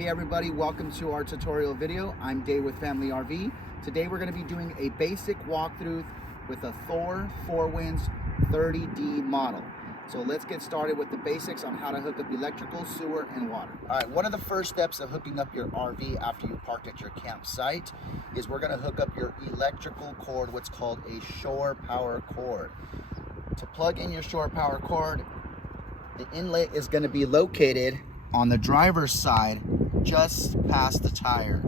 Hey everybody, welcome to our tutorial video. I'm Dave with Family RV. Today we're going to be doing a basic walkthrough with a Thor 4 Winds 30D model. So let's get started with the basics on how to hook up electrical, sewer, and water. Alright, one of the first steps of hooking up your RV after you parked at your campsite is we're going to hook up your electrical cord, what's called a shore power cord. To plug in your shore power cord, the inlet is going to be located on the driver's side just past the tire.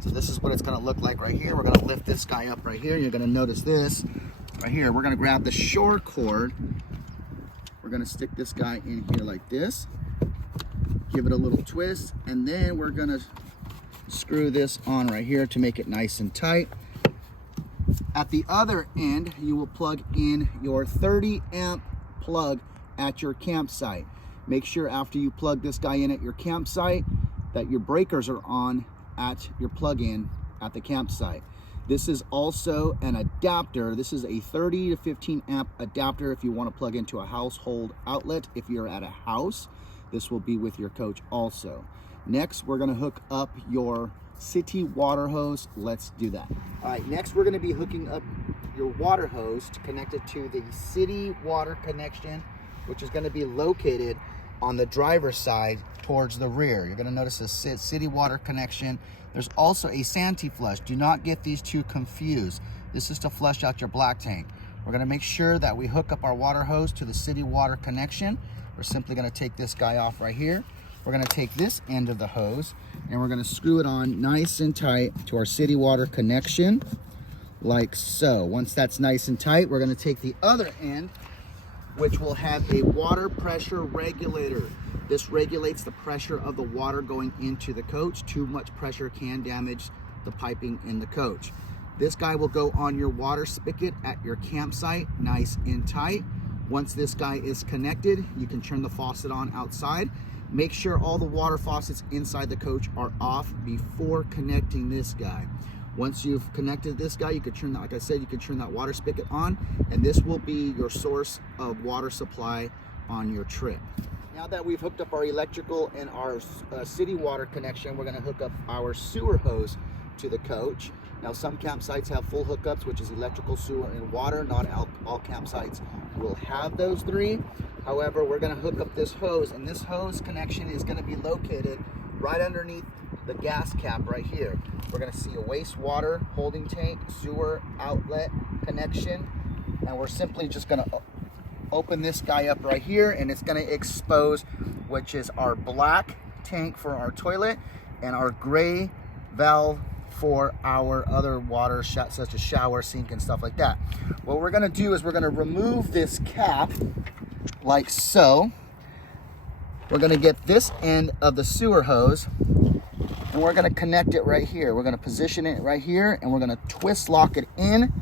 So this is what it's going to look like right here. We're going to lift this guy up right here. You're going to notice this right here. We're going to grab the shore cord. We're going to stick this guy in here like this, give it a little twist, and then we're going to screw this on right here to make it nice and tight. At the other end, you will plug in your 30 amp plug at your campsite. Make sure after you plug this guy in at your campsite that your breakers are on at your plug-in at the campsite. This is also an adapter. This is a 30 to 15 amp adapter if you want to plug into a household outlet. If you're at a house, this will be with your coach also. Next, we're going to hook up your city water hose. Let's do that. All right, next we're going to be hooking up your water hose to connect it to the city water connection, which is going to be located on the driver's side towards the rear. You're going to notice a city water connection. There's also a Santee flush. Do not get these two confused. This is to flush out your black tank. We're going to make sure that we hook up our water hose to the city water connection. We're simply going to take this guy off right here. We're going to take this end of the hose and we're going to screw it on nice and tight to our city water connection like so. Once that's nice and tight, we're going to take the other end, which will have a water pressure regulator. This regulates the pressure of the water going into the coach. Too much pressure can damage the piping in the coach. This guy will go on your water spigot at your campsite, nice and tight. Once this guy is connected, you can turn the faucet on outside. Make sure all the water faucets inside the coach are off before connecting this guy. Once you've connected this guy, you can turn that, like I said, you can turn that water spigot on, and this will be your source of water supply on your trip. Now that we've hooked up our electrical and our city water connection, we're going to hook up our sewer hose to the coach. Now some campsites have full hookups, which is electrical, sewer, and water. Not all campsites will have those three. However, we're going to hook up this hose, and this hose connection is going to be located right underneath the gas cap right here. We're going to see a wastewater holding tank, sewer outlet connection, and we're simply just going to open this guy up right here, and it's going to expose, which is our black tank for our toilet and our gray valve for our other water, such as shower, sink, and stuff like that. What we're going to do is we're going to remove this cap like so. We're going to get this end of the sewer hose, and we're going to connect it right here. We're going to position it right here, and we're going to twist lock it in,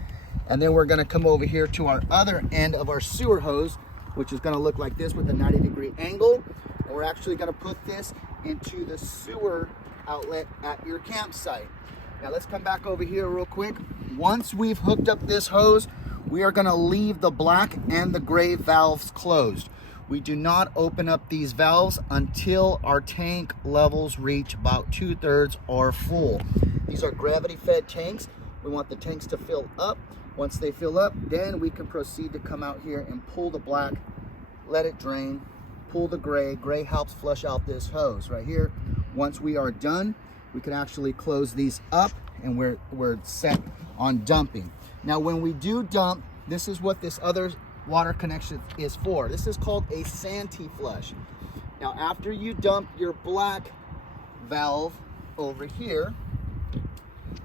and then we're going to come over here to our other end of our sewer hose, which is going to look like this with a 90-degree angle, and we're actually going to put this into the sewer outlet at your campsite. Now let's come back over here real quick. Once we've hooked up this hose, we are going to leave the black and the gray valves closed. We do not open up these valves until our tank levels reach about 2/3 or full. These are gravity fed tanks. We want the tanks to fill up. Once they fill up, then we can proceed to come out here and pull the black, let it drain, pull the gray. Gray helps flush out this hose right here. Once we are done, we can actually close these up, and we're set on dumping. Now when we do dump, this is what this other water connection is for. This is called a Santee flush. Now after you dump your black valve over here,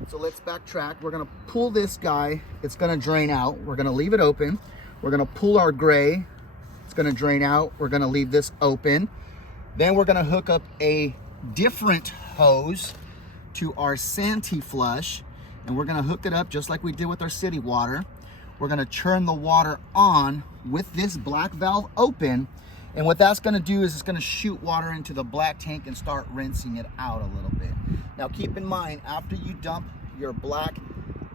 so let's backtrack. We're going to pull this guy. It's going to drain out. We're going to leave it open. We're going to pull our gray. It's going to drain out. We're going to leave this open. Then we're going to hook up a different hose to our Santee flush, and we're going to hook it up just like we did with our city water. We're going to turn the water on with this black valve open, and what that's going to do is it's going to shoot water into the black tank and start rinsing it out a little bit. Now keep in mind, after you dump your black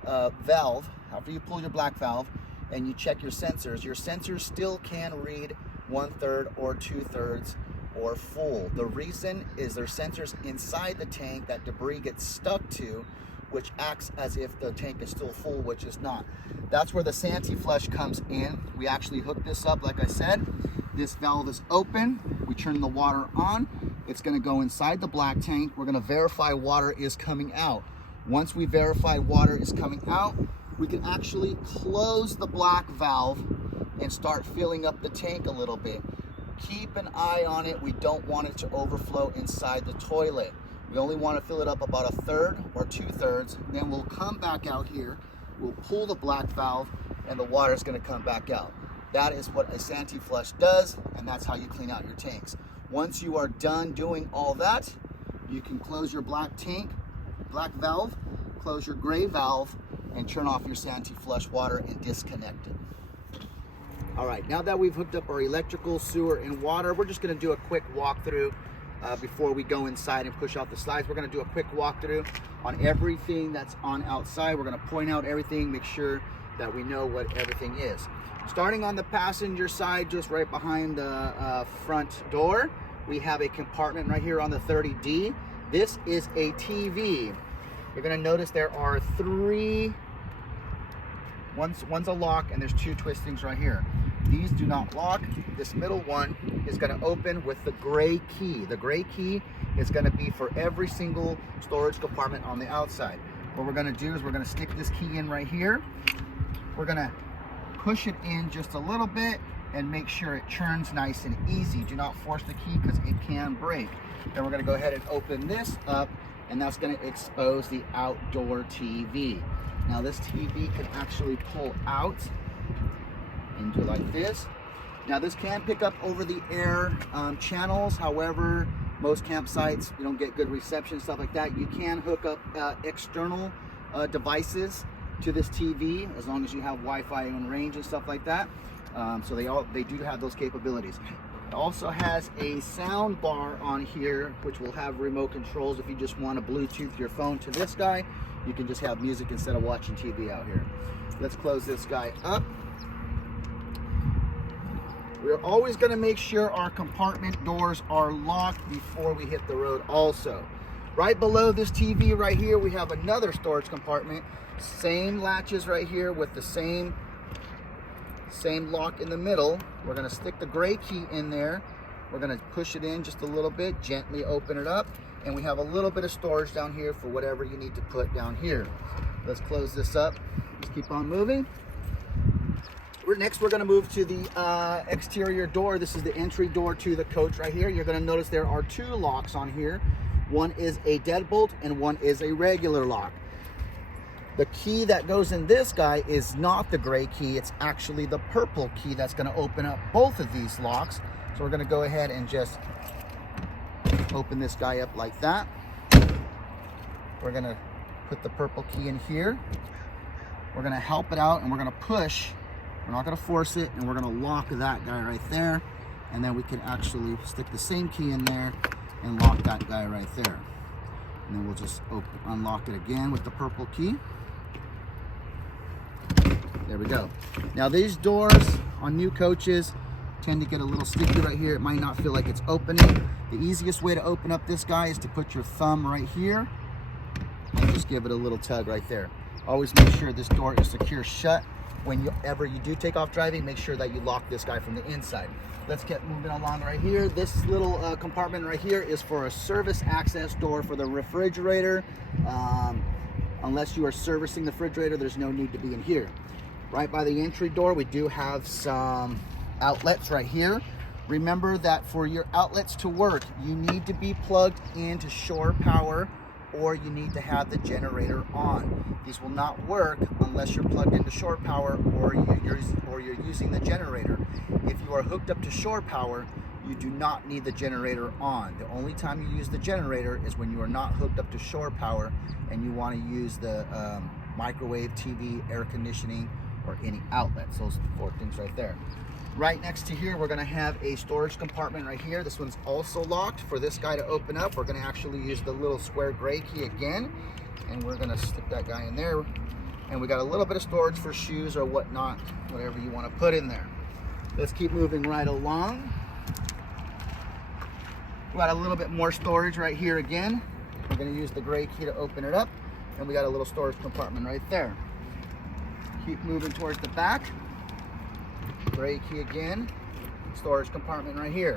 valve, after you pull your black valve and you check your sensors still can read 1/3 or 2/3 or full. The reason is there's sensors inside the tank that debris gets stuck to, which acts as if the tank is still full, which is not. That's where the Santee flush comes in. We actually hook this up, like I said. This valve is open. We turn the water on. It's gonna go inside the black tank. We're gonna verify water is coming out. Once we verify water is coming out, we can actually close the black valve and start filling up the tank a little bit. Keep an eye on it. We don't want it to overflow inside the toilet. We only want to fill it up about 1/3 or 2/3. Then we'll come back out here. We'll pull the black valve and the water is going to come back out. That is what a Santee flush does, and that's how you clean out your tanks. Once you are done doing all that, you can close your black valve, close your gray valve, and turn off your Santee flush water and disconnect it. All right, now that we've hooked up our electrical, sewer, and water, we're just gonna do a quick walkthrough before we go inside and push out the slides. We're gonna do a quick walkthrough on everything that's on outside. We're gonna point out everything, make sure that we know what everything is. Starting on the passenger side, just right behind the front door, we have a compartment right here on the 30D. This is a TV. You're gonna notice there are three, one's a lock and there's 2 twistings right here. These do not lock. This middle one is gonna open with the gray key. The gray key is gonna be for every single storage compartment on the outside. What we're gonna do is we're gonna stick this key in right here. We're gonna push it in just a little bit and make sure it turns nice and easy. Do not force the key because it can break. Then we're gonna go ahead and open this up, and that's gonna expose the outdoor TV. Now this TV can actually pull out and do like this. Now this can pick up over the air channels. However, most campsites, you don't get good reception, stuff like that. You can hook up external devices to this TV as long as you have Wi-Fi and range and stuff like that. So they do have those capabilities. It also has a sound bar on here, which will have remote controls. If you just want to Bluetooth your phone to this guy, you can just have music instead of watching TV out here. Let's close this guy up. We're always going to make sure our compartment doors are locked before we hit the road also. Right below this TV right here, we have another storage compartment. Same latches right here with the same lock in the middle. We're going to stick the gray key in there. We're going to push it in just a little bit, gently open it up, and we have a little bit of storage down here for whatever you need to put down here. Let's close this up. Let's keep on moving. Next, we're going to move to the exterior door. This is the entry door to the coach right here. You're going to notice there are 2 locks on here. One is a deadbolt and one is a regular lock. The key that goes in this guy is not the gray key. It's actually the purple key that's going to open up both of these locks. So we're going to go ahead and just open this guy up like that. We're going to put the purple key in here. We're going to help it out and we're going to push. We're not going to force it, and we're going to lock that guy right there, and then we can actually stick the same key in there and lock that guy right there. And then we'll just unlock it again with the purple key. There we go. Now these doors on new coaches tend to get a little sticky right here. It might not feel like it's opening. The easiest way to open up this guy is to put your thumb right here and just give it a little tug right there. Always make sure this door is secure shut. Whenever you do take off driving, make sure that you lock this guy from the inside. Let's get moving along right here. This little compartment right here is for a service access door for the refrigerator. Unless you are servicing the refrigerator, there's no need to be in here. Right by the entry door, we do have some outlets right here. Remember that for your outlets to work, you need to be plugged into shore power, or you need to have the generator on. These will not work unless you're plugged into shore power or you're using the generator. If you are hooked up to shore power, you do not need the generator on. The only time you use the generator is when you are not hooked up to shore power and you want to use the microwave, TV, air conditioning, or any outlets. Those 4 things right there. Right next to here, we're going to have a storage compartment right here. This one's also locked. For this guy to open up, we're going to actually use the little square gray key again, and we're going to stick that guy in there. And we got a little bit of storage for shoes or whatnot, whatever you want to put in there. Let's keep moving right along. We got a little bit more storage right here again. We're going to use the gray key to open it up, and we got a little storage compartment right there. Keep moving towards the back. Gray key again, storage compartment right here.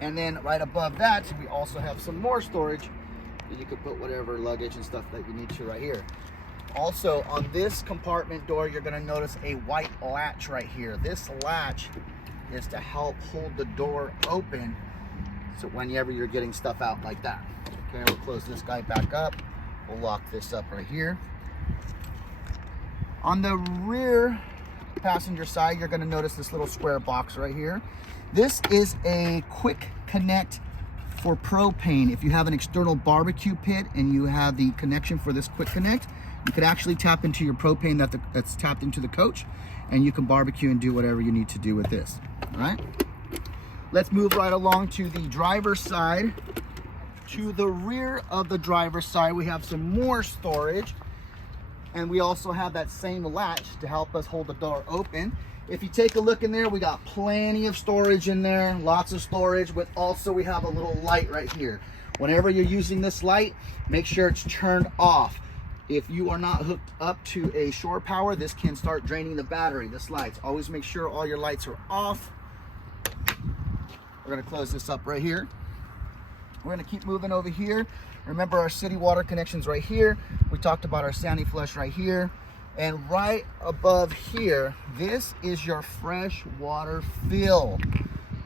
And then right above that, we also have some more storage that you could put whatever luggage and stuff that you need to right here. Also, on this compartment door, you're going to notice a white latch right here. This latch is to help hold the door open, so whenever you're getting stuff out like that. Okay, we'll close this guy back up. We'll lock this up right here. On the rear passenger side, you're going to notice this little square box right here. This is a quick connect for propane. If you have an external barbecue pit and you have the connection for this quick connect, you could actually tap into your propane that's tapped into the coach, and you can barbecue and do whatever you need to do with this. All right, let's move right along to the driver's side. To the rear of the driver's side, we have some more storage, and we also have that same latch to help us hold the door open. If you take a look in there, we got plenty of storage in there, lots of storage, but also we have a little light right here. Whenever you're using this light, make sure it's turned off. If you are not hooked up to a shore power, this can start draining the battery, this lights. Always make sure all your lights are off. We're gonna close this up right here. We're gonna keep moving over here. Remember our city water connections right here. We talked about our Sandy flush right here. And right above here, this is your fresh water fill.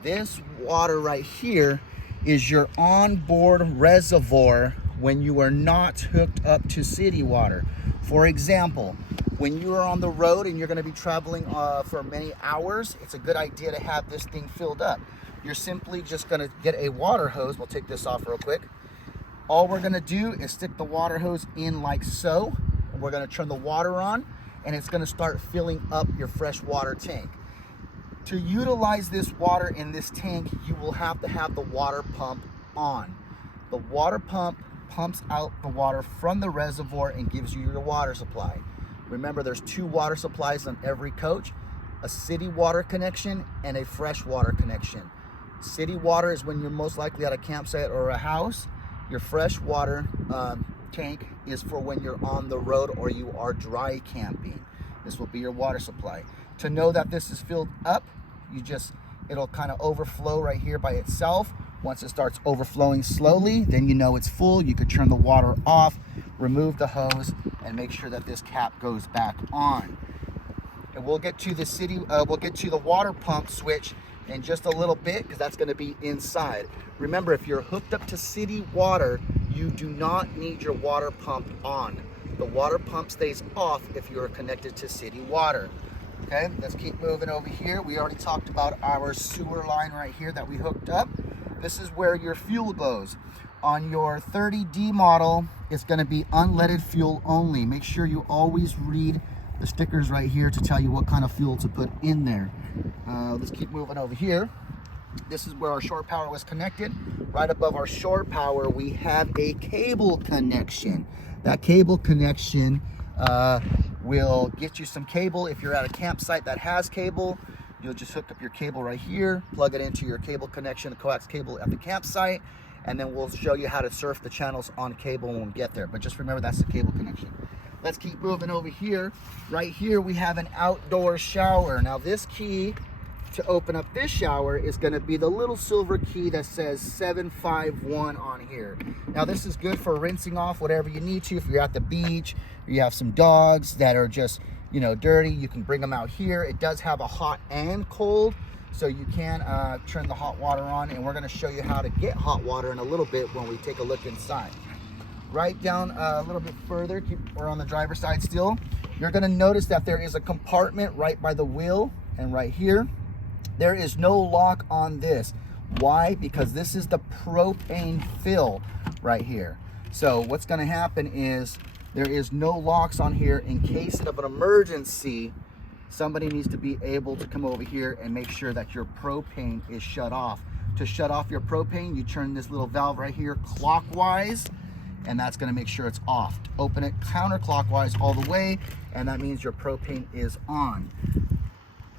This water right here is your onboard reservoir when you are not hooked up to city water. For example, when you are on the road and you're going to be traveling for many hours, it's a good idea to have this thing filled up. You're simply just going to get a water hose. We'll take this off real quick. All we're going to do is stick the water hose in like so. We're going to turn the water on, and it's going to start filling up your fresh water tank. To utilize this water in this tank, you will have to have the water pump on. The water pump pumps out the water from the reservoir and gives you your water supply. Remember, there's 2 water supplies on every coach, a city water connection and a fresh water connection. City water is when you're most likely at a campsite or a house. Your fresh water tank is for when you're on the road or you are dry camping. This will be your water supply. To know that this is filled up, it'll kind of overflow right here by itself. Once it starts overflowing slowly, then you know it's full. You could turn the water off, remove the hose, and make sure that this cap goes back on. And we'll get to the water pump switch in just a little bit, because that's going to be inside. Remember, if you're hooked up to city water, you do not need your water pump on. The water pump stays off if you're connected to city water. Okay, let's keep moving over here. We already talked about our sewer line right here that we hooked up. This is where your fuel goes. On your 30D model, it's going to be unleaded fuel only. Make sure you always read the stickers right here to tell you what kind of fuel to put in there. Let's keep moving over here. This is where our shore power was connected. Right above our shore power, we have a cable connection. That cable connection will get you some cable. If you're at a campsite that has cable, you'll just hook up your cable right here, plug it into your cable connection, the coax cable at the campsite, and then we'll show you how to surf the channels on cable when we get there. But just remember, that's the cable connection. Let's keep moving over here. Right here, we have an outdoor shower. Now, this key to open up this shower is going to be the little silver key that says 751 on here. Now, this is good for rinsing off whatever you need to. If you're at the beach, or you have some dogs that are just, dirty, you can bring them out here. It does have a hot and cold, so you can turn the hot water on, and we're going to show you how to get hot water in a little bit when we take a look inside. Right down a little bit further, we're on the driver's side still. You're going to notice that there is a compartment right by the wheel, and right here, there is no lock on this. Why? Because this is the propane fill right here. So what's going to happen is there is no locks on here. In case of an emergency, somebody needs to be able to come over here and make sure that your propane is shut off. To shut off your propane, you turn this little valve right here clockwise, and that's going to make sure it's off. Open it counterclockwise all the way, and that means your propane is on.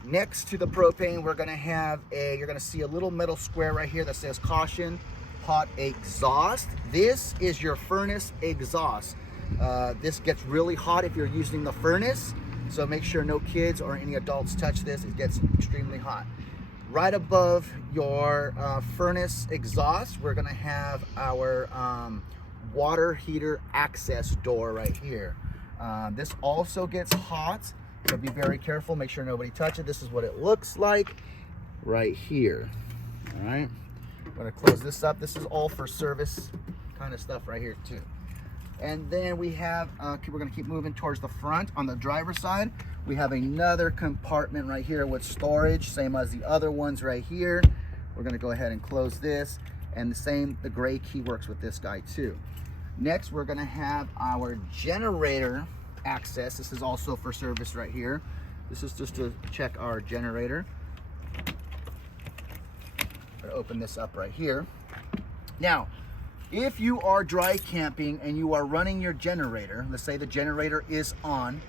Next to the propane, you're going to see a little metal square right here that says caution. hot exhaust. This is your furnace exhaust. This gets really hot if you're using the furnace, so make sure no kids or any adults touch this. It gets extremely hot. Right above your furnace exhaust, we're gonna have our water heater access door right here. This also gets hot, so be very careful. Make sure nobody touch it. This is what it looks like right here. All right, I'm gonna close this up. This is all for service kind of stuff right here too. And then we have, we're gonna keep moving towards the front. On the driver's side, we have another compartment right here with storage, same as the other ones right here. We're gonna go ahead and close this, and the gray key works with this guy too. Next, we're gonna have our generator access. This is also for service right here. This is just to check our generator. I'm gonna open this up right here. Now, if you are dry camping and you are running your generator, let's say the generator is on,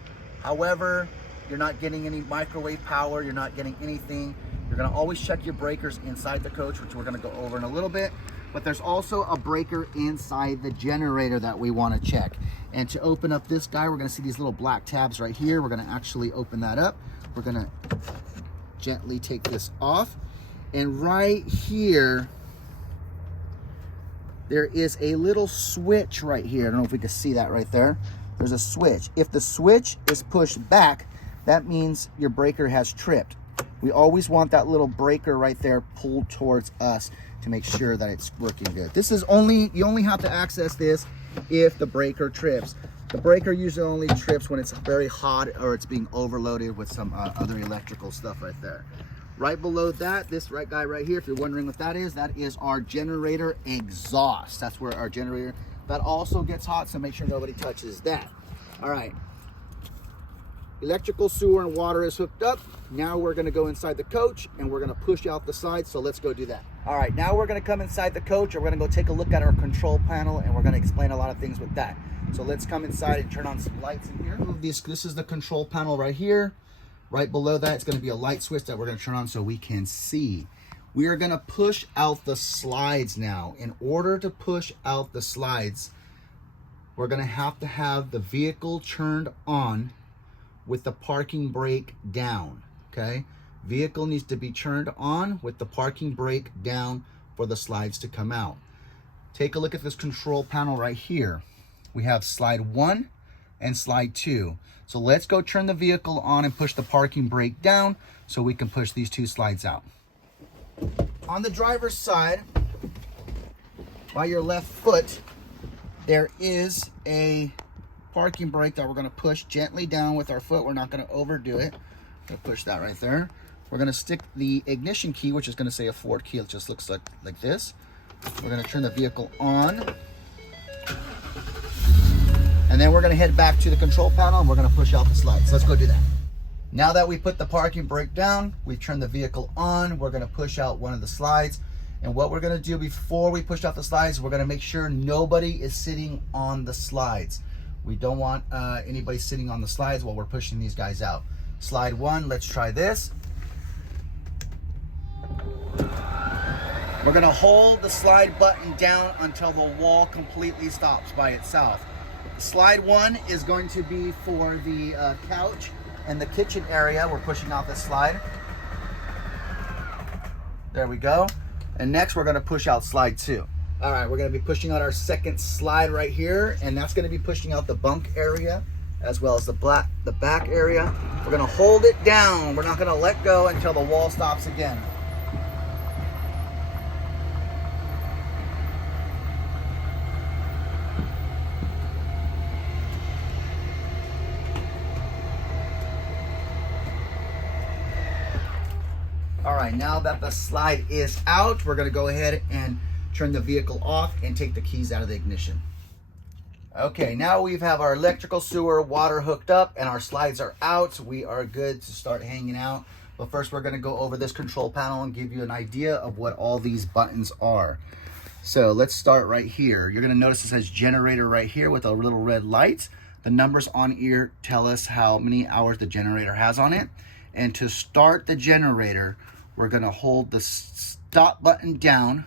however, you're not getting any microwave power, you're not getting anything, you're gonna always check your breakers inside the coach, which we're gonna go over in a little bit. But there's also a breaker inside the generator that we wanna check. And to open up this guy, we're gonna see these little black tabs right here. We're gonna actually open that up. We're gonna gently take this off. And right here, there is a little switch right here. I don't know if we can see that right there. There's a switch. If the switch is pushed back, that means your breaker has tripped. We always want that little breaker right there pulled towards us to make sure that it's working good. This is you only have to access this if the breaker trips. The breaker usually only trips when it's very hot or it's being overloaded with some other electrical stuff right there. Right below that, this guy right here, if you're wondering what that is our generator exhaust. That's where our generator, that also gets hot, so make sure nobody touches that. All right, electrical, sewer, and water is hooked up. Now we're gonna go inside the coach and we're gonna push out the slides, so let's go do that. All right, now we're gonna come inside the coach and we're gonna go take a look at our control panel and we're gonna explain a lot of things with that. So let's come inside and turn on some lights in here. This is the control panel right here. Right below that, it's going to be a light switch that we're going to turn on so we can see. We are going to push out the slides now. In order to push out the slides, we're going to have the vehicle turned on with the parking brake down, okay? Vehicle needs to be turned on with the parking brake down for the slides to come out. Take a look at this control panel right here. We have slide 1 and slide 2. So let's go turn the vehicle on and push the parking brake down so we can push these 2 slides out. On the driver's side, by your left foot, there is a parking brake that we're gonna push gently down with our foot. We're not gonna overdo it. We'll push that right there. We're gonna stick the ignition key, which is gonna say a Ford key. It just looks like this. We're gonna turn the vehicle on. And then we're gonna head back to the control panel and we're gonna push out the slides. Let's go do that. Now that we put the parking brake down, we turn the vehicle on, we're gonna push out one of the slides. And what we're gonna do before we push out the slides, we're gonna make sure nobody is sitting on the slides. We don't want anybody sitting on the slides while we're pushing these guys out. Slide 1, let's try this. We're gonna hold the slide button down until the wall completely stops by itself. Slide 1 is going to be for the couch and the kitchen area. We're pushing out this slide. There we go. And next we're gonna push out slide 2. All right, we're gonna be pushing out our second slide right here, and that's gonna be pushing out the bunk area as well as the back area. We're gonna hold it down. We're not gonna let go until the wall stops again. All right, now that the slide is out, we're gonna go ahead and turn the vehicle off and take the keys out of the ignition. Okay, now we have our electrical, sewer, water hooked up and our slides are out. We are good to start hanging out. But first we're gonna go over this control panel and give you an idea of what all these buttons are. So let's start right here. You're gonna notice it says generator right here with a little red light. The numbers on here tell us how many hours the generator has on it. And to start the generator, we're gonna hold the stop button down,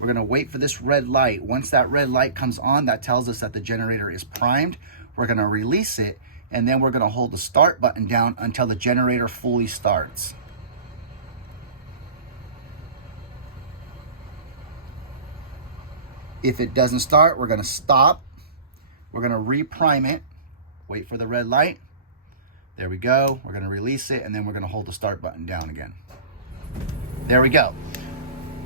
We're gonna wait for this red light. Once that red light comes on, that tells us that the generator is primed. We're gonna release it, and then we're gonna hold the start button down until the generator fully starts. If it doesn't start, we're gonna stop. We're gonna reprime it, wait for the red light. There we go. We're gonna release it, and then we're gonna hold the start button down again. There we go.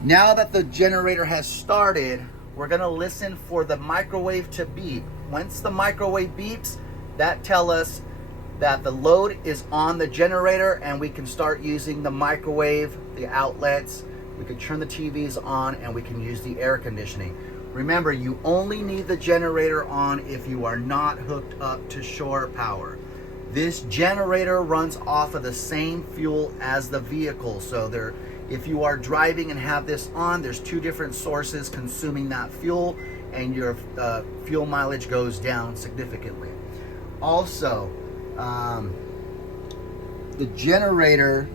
Now that the generator has started, we're gonna listen for the microwave to beep. Once the microwave beeps, that tells us that the load is on the generator and we can start using the microwave, the outlets. We can turn the TVs on and we can use the air conditioning. Remember, you only need the generator on if you are not hooked up to shore power. This generator runs off of the same fuel as the vehicle. So if you are driving and have this on, there's two different sources consuming that fuel, and your fuel mileage goes down significantly. Also, the generator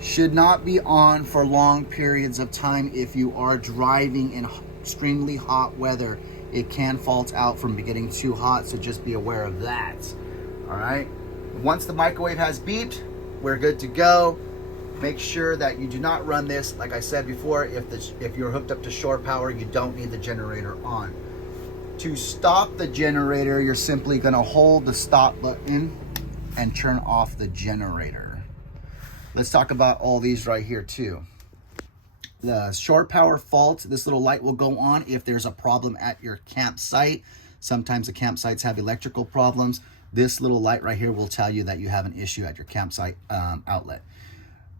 should not be on for long periods of time. If you are driving in extremely hot weather, it can fault out from getting too hot, so just be aware of that. All right, once the microwave has beeped, we're good to go. Make sure that you do not run this, like I said before, if you're hooked up to shore power, you don't need the generator on. To stop the generator, you're simply gonna hold the stop button and turn off the generator. Let's talk about all these right here too. The shore power fault, this little light will go on if there's a problem at your campsite. Sometimes the campsites have electrical problems. This little light right here will tell you that you have an issue at your campsite outlet.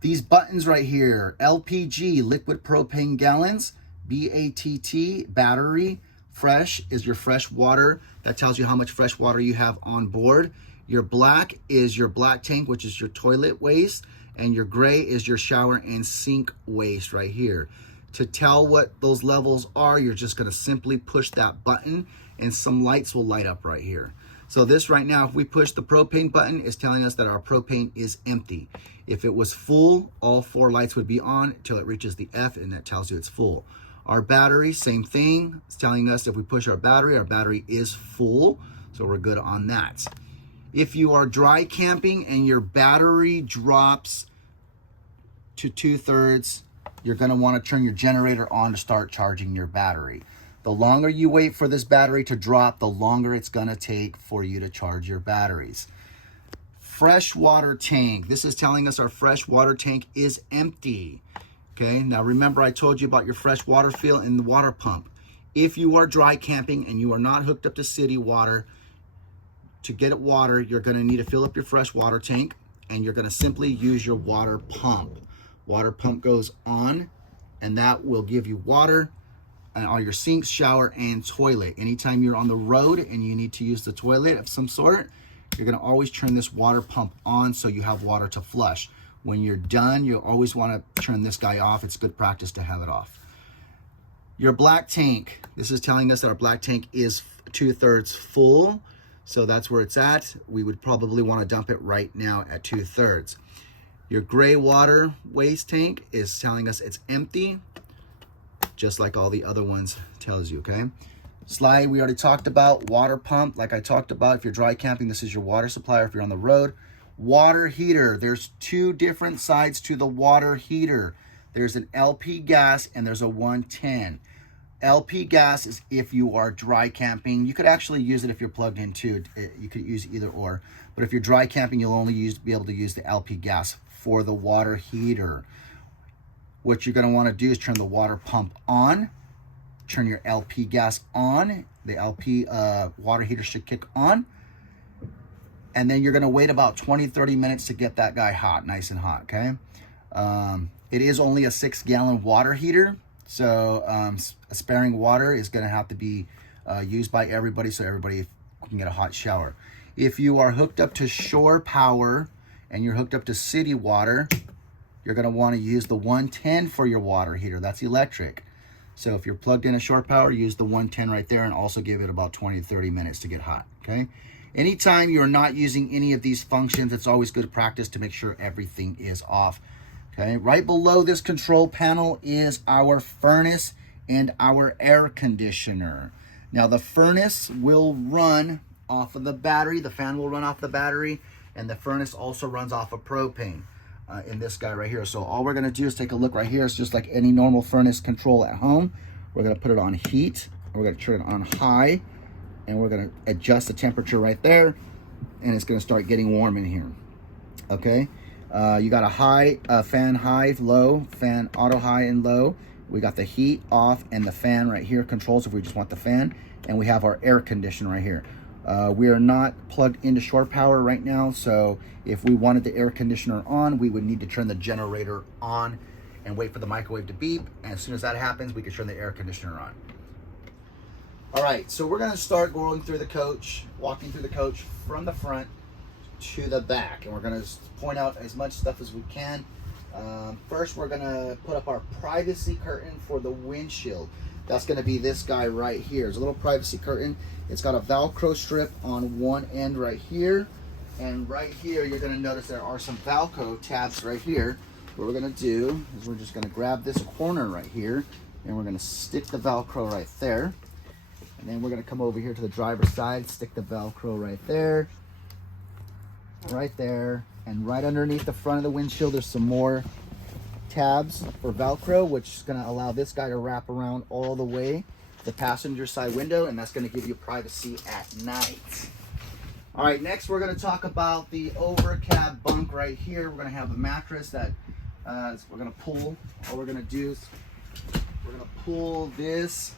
These buttons right here, LPG, liquid propane gallons, BATT, battery, fresh is your fresh water. That tells you how much fresh water you have on board. Your black is your black tank, which is your toilet waste. And your gray is your shower and sink waste right here. To tell what those levels are, you're just gonna simply push that button and some lights will light up right here. So this right now, if we push the propane button, is telling us that our propane is empty. If it was full, all 4 lights would be on until it reaches the F, and that tells you it's full. Our battery, same thing. It's telling us if we push our battery is full, so we're good on that. If you are dry camping and your battery drops to 2/3, you're gonna wanna turn your generator on to start charging your battery. The longer you wait for this battery to drop, the longer it's gonna take for you to charge your batteries. Freshwater tank. This is telling us our freshwater tank is empty. Okay, now remember I told you about your fresh water fill in the water pump. If you are dry camping and you are not hooked up to city water, to get water, you're gonna need to fill up your fresh water tank, and you're gonna simply use your water pump. Water pump goes on, and that will give you water and all your sinks, shower, and toilet. Anytime you're on the road and you need to use the toilet of some sort, you're gonna always turn this water pump on so you have water to flush. When you're done, you always wanna turn this guy off. It's good practice to have it off. Your black tank. This is telling us that our black tank is 2/3 full. So that's where it's at. We would probably want to dump it right now at 2/3. Your gray water waste tank is telling us it's empty, just like all the other ones tells you, okay? Slide, we already talked about. Water pump, like I talked about, if you're dry camping, this is your water supply. If you're on the road, water heater. There's 2 different sides to the water heater. There's an LP gas and there's a 110. LP gas is if you are dry camping. You could actually use it if you're plugged in too. You could use either or. But if you're dry camping, you'll only be able to use the LP gas for the water heater. What you're going to want to do is turn the water pump on. Turn your LP gas on. The LP water heater should kick on. And then you're going to wait about 20-30 minutes to get that guy hot, nice and hot, okay? It is only a 6-gallon water heater. So sparing water is going to have to be used by everybody so everybody can get a hot shower. If you are hooked up to shore power and you're hooked up to city water, you're going to want to use the 110 for your water heater. That's electric. So if you're plugged in a shore power, use the 110 right there and also give it about 20-30 minutes to get hot, okay? Anytime you're not using any of these functions, it's always good practice to make sure everything is off. Okay, right below this control panel is our furnace and our air conditioner. Now the furnace will run off of the battery, the fan will run off the battery, and the furnace also runs off of propane in this guy right here. So all we're gonna do is take a look right here. It's just like any normal furnace control at home. We're gonna put it on heat, we're gonna turn it on high, and we're gonna adjust the temperature right there, and it's gonna start getting warm in here, okay? You got a high, fan high, low, fan auto high and low. We got the heat off, and the fan right here controls if we just want the fan, and we have our air conditioner right here. We are not plugged into shore power right now, so if we wanted the air conditioner on, we would need to turn the generator on and wait for the microwave to beep, and as soon as that happens, we can turn the air conditioner on. All right, so we're gonna start going through the coach, walking through the coach from the front to the back, and we're gonna point out as much stuff as we can. First, we're gonna put up our privacy curtain for the windshield. That's gonna be this guy right here. It's a little privacy curtain. It's got a Velcro strip on one end right here, and right here you're gonna notice there are some Velcro tabs right here. What we're gonna do is we're just gonna grab this corner right here, and we're gonna stick the Velcro right there. And then we're gonna come over here to the driver's side, stick the Velcro right there, and right underneath the front of the windshield, there's some more tabs for Velcro, which is gonna allow this guy to wrap around all the way to the passenger side window, and that's gonna give you privacy at night. All right, next we're gonna talk about the over cab bunk right here. We're gonna have a mattress that we're gonna pull. All we're gonna do is we're gonna pull this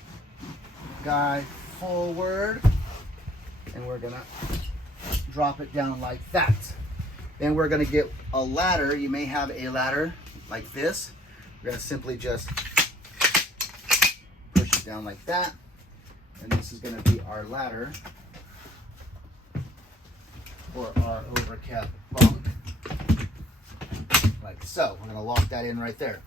guy forward, and we're gonna drop it down like that. Then we're gonna get a ladder. You may have a ladder like this. We're gonna simply just push it down like that, and this is gonna be our ladder for our over cab bunk, like so. We're gonna lock that in right there.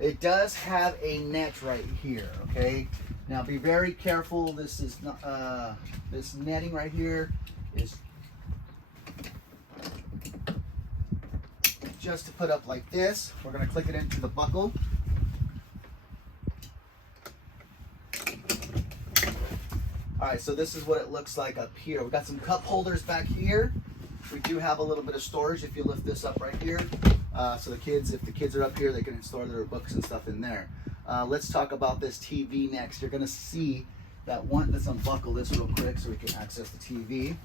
It does have a net right here, okay? Now be very careful. This is not, this netting right here is just to put up like this. We're gonna click it into the buckle. All right, so this is what it looks like up here. We've got some cup holders back here. We do have a little bit of storage if you lift this up right here. So the kids, if the kids are up here, they can store their books and stuff in there. Let's talk about this TV next. You're gonna see that one. Let's unbuckle this real quick so we can access the TV.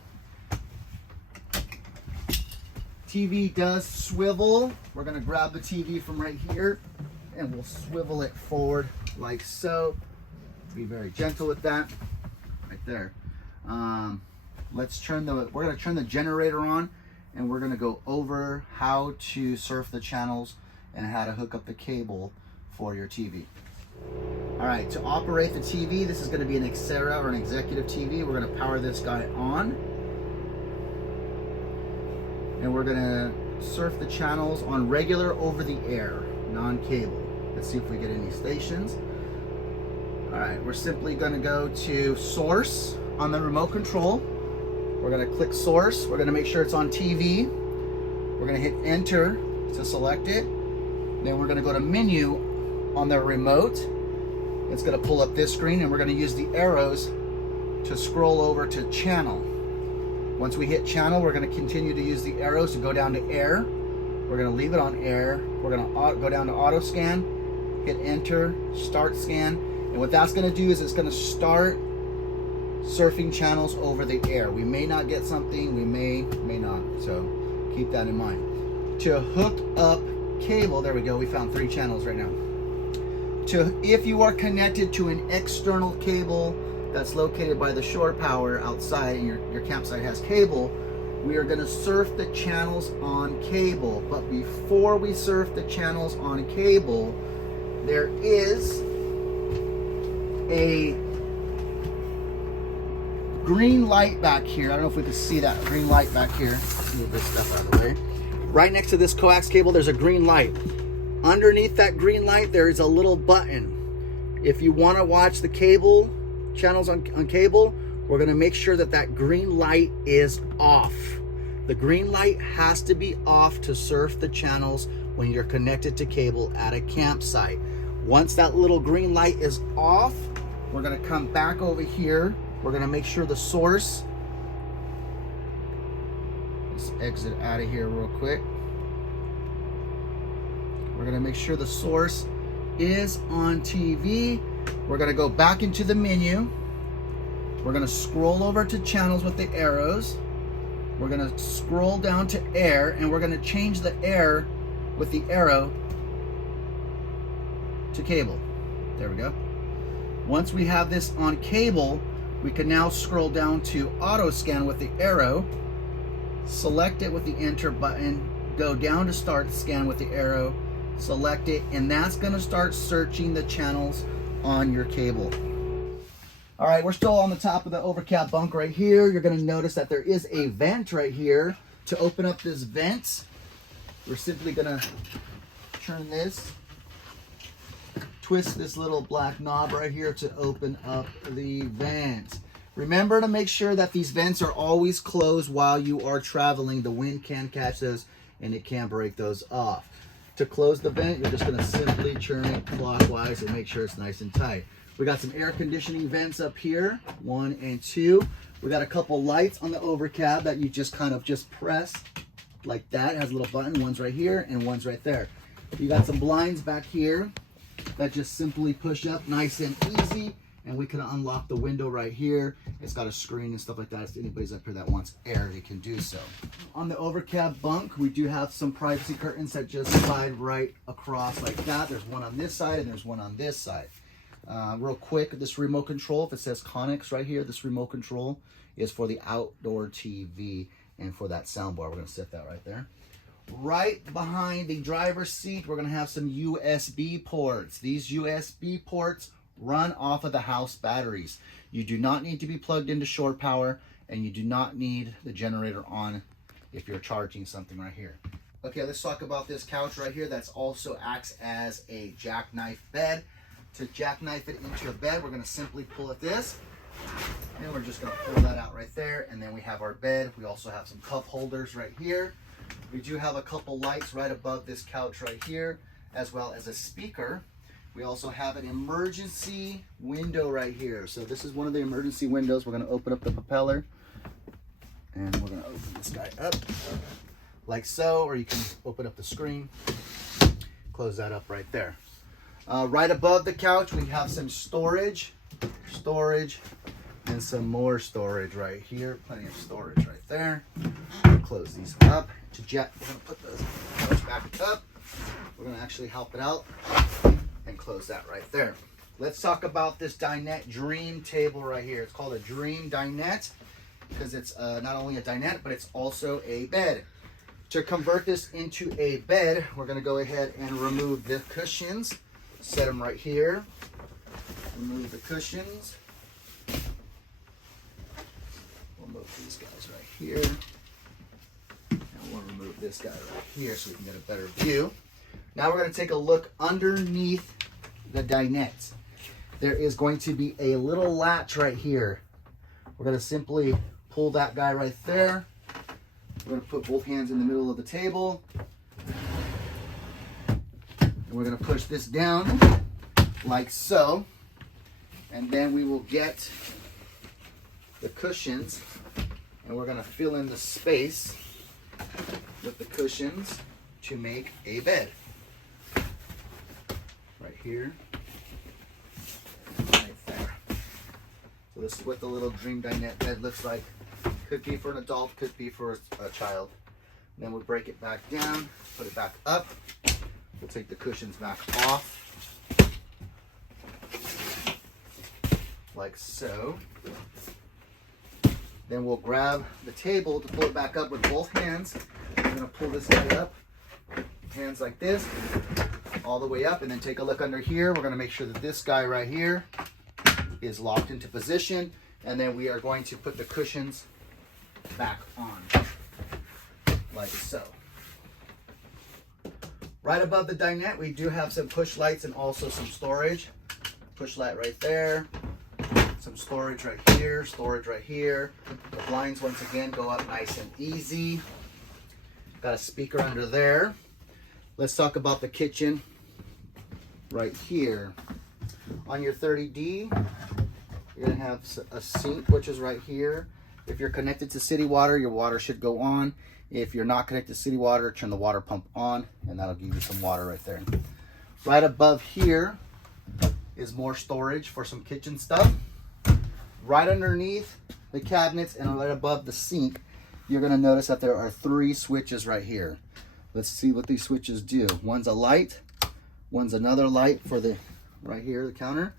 TV does swivel. We're gonna grab the TV from right here, and we'll swivel it forward like so. Be very gentle with that, right there. We're gonna turn the generator on, and we're gonna go over how to surf the channels and how to hook up the cable for your TV. All right, to operate the TV, this is gonna be an Xera or an executive TV. We're gonna power this guy on, and we're gonna surf the channels on regular over the air, non-cable. Let's see if we get any stations. All right, we're simply gonna go to source on the remote control. We're gonna click source. We're gonna make sure it's on TV. We're gonna hit enter to select it. Then we're gonna go to menu on the remote. It's gonna pull up this screen, and we're gonna use the arrows to scroll over to channel. Once we hit channel, we're gonna continue to use the arrows to go down to air. We're gonna leave it on air. We're gonna go down to auto scan, hit enter, start scan. And what that's gonna do is it's gonna start surfing channels over the air. We may not get something, we may not, so keep that in mind. To hook up cable, there we go, we found 3 channels right now. If you are connected to an external cable that's located by the shore power outside and your campsite has cable, we are gonna surf the channels on cable. But before we surf the channels on cable, there is a green light back here. I don't know if we can see that green light back here. Move this stuff out of the way. Right next to this coax cable, there's a green light. Underneath that green light, there is a little button. If you want to watch the cable channels on cable, we're going to make sure that that green light is off. The green light has to be off to surf the channels when you're connected to cable at a campsite. Once that little green light is off, we're gonna come back over here. We're gonna make sure the source, let's exit out of here real quick. We're gonna make sure the source is on TV. We're gonna go back into the menu. We're gonna scroll over to channels with the arrows. We're gonna scroll down to air, and we're gonna change the air with the arrow to cable. There we go. Once we have this on cable, we can now scroll down to auto scan with the arrow, select it with the enter button, go down to start scan with the arrow, select it, and that's going to start searching the channels on your cable. All right, we're still on the top of the overcap bunk right here. You're going to notice that there is a vent right here. To open up this vent, we're simply going to turn this, twist this little black knob right here to open up the vent. Remember to make sure that these vents are always closed while you are traveling. The wind can catch those and it can break those off. To close the vent, you're just going to simply turn it clockwise and make sure it's nice and tight. We got some air conditioning vents up here, 1 and 2. We got a couple lights on the overcab that you just kind of just press like that. It has a little button. One's right here and one's right there. You got some blinds back here that just simply push up nice and easy, and we can unlock the window right here. It's got a screen and stuff like that. If anybody's up here that wants air, they can do so. On the overcab bunk, we do have some privacy curtains that just slide right across like that. There's one on this side and there's one on this side. Real quick, this remote control, if it says Connects right here, this remote control is for the outdoor TV and for that soundbar. We're gonna set that right there. Right behind the driver's seat, we're gonna have some USB ports. These USB ports run off of the house batteries. You do not need to be plugged into shore power, and you do not need the generator on if you're charging something right here. Okay, let's talk about this couch right here. That's also acts as a jackknife bed. To jackknife it into a bed, we're gonna simply pull at this, and we're just gonna pull that out right there, and then we have our bed. We also have some cup holders right here. We do have a couple lights right above this couch right here, as well as a speaker. We also have an emergency window right here. So this is one of the emergency windows. We're gonna open up the propeller, and we're gonna open this guy up like so, or you can open up the screen, close that up right there. Right above the couch, we have some storage, and some more storage right here. Plenty of storage right there. Close these up. We're gonna put the couch back up. We're gonna actually help it out and close that right there. Let's talk about this dinette dream table right here. It's called a dream dinette because it's not only a dinette, but it's also a bed. To convert this into a bed, we're gonna go ahead and remove the cushions. Set them right here. Remove the cushions. We'll move these guys right here. And we'll remove this guy right here so we can get a better view. Now we're going to take a look underneath the dinette. There is going to be a little latch right here. We're going to simply pull that guy right there. We're going to put both hands in the middle of the table. And we're going to push this down like so. And then we will get the cushions, and we're going to fill in the space with the cushions to make a bed. Right here. Right there. So this is what the little dream dinette bed looks like. Could be for an adult, could be for a child. And then we'll break it back down, put it back up. We'll take the cushions back off, like so. Then we'll grab the table to pull it back up with both hands. I'm gonna pull this guy up, hands like this, all the way up, and then take a look under here. We're gonna make sure that this guy right here is locked into position, and then we are going to put the cushions back on, like so. Right above the dinette, we do have some push lights and also some storage. Push light right there, some storage right here, storage right here. The blinds, once again, go up nice and easy. Got a speaker under there. Let's talk about the kitchen right here. On your 30D, you're gonna have a sink, which is right here. If you're connected to city water, your water should go on. If you're not connected to city water, turn the water pump on, and that'll give you some water right there. Right above here is more storage for some kitchen stuff. Right underneath the cabinets and right above the sink, you're gonna notice that there are 3 switches right here. Let's see what these switches do. One's a light, one's another light for the, right here, the counter.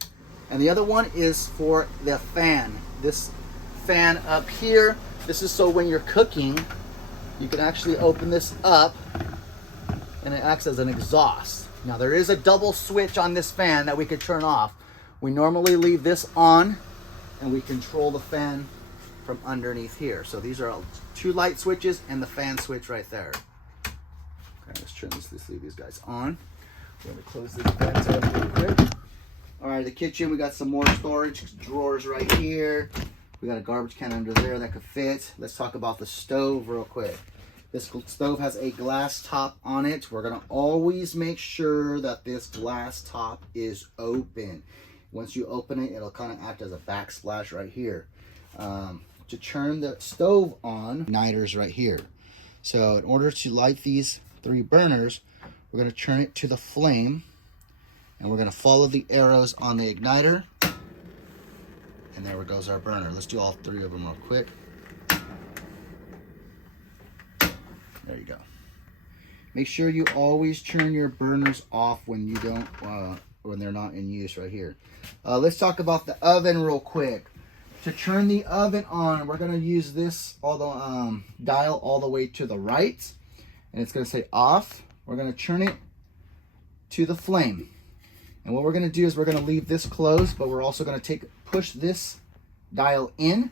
And the other one is for the fan. This fan up here, this is so when you're cooking, you can actually open this up and it acts as an exhaust. Now there is a double switch on this fan that we could turn off. We normally leave this on and we control the fan from underneath here. So these are 2 light switches and the fan switch right there. Okay, let's turn this, let's leave these guys on. We're gonna close this vent up real quick. All right, the kitchen, we got some more storage drawers right here. We got a garbage can under there that could fit. Let's talk about the stove real quick. This stove has a glass top on it. We're gonna always make sure that this glass top is open. Once you open it, it'll kind of act as a backsplash right here. To turn the stove on, igniters right here. So in order to light these 3 burners, we're gonna turn it to the flame and we're gonna follow the arrows on the igniter. And there goes our burner. Let's do all 3 of them real quick. There you go. Make sure you always turn your burners off when you don't, when they're not in use right here. Let's talk about the oven real quick. To turn the oven on, we're gonna use this dial all the way to the right, and it's gonna say off. We're gonna turn it to the flame. And what we're gonna do is we're gonna leave this closed, but we're also gonna push this dial in,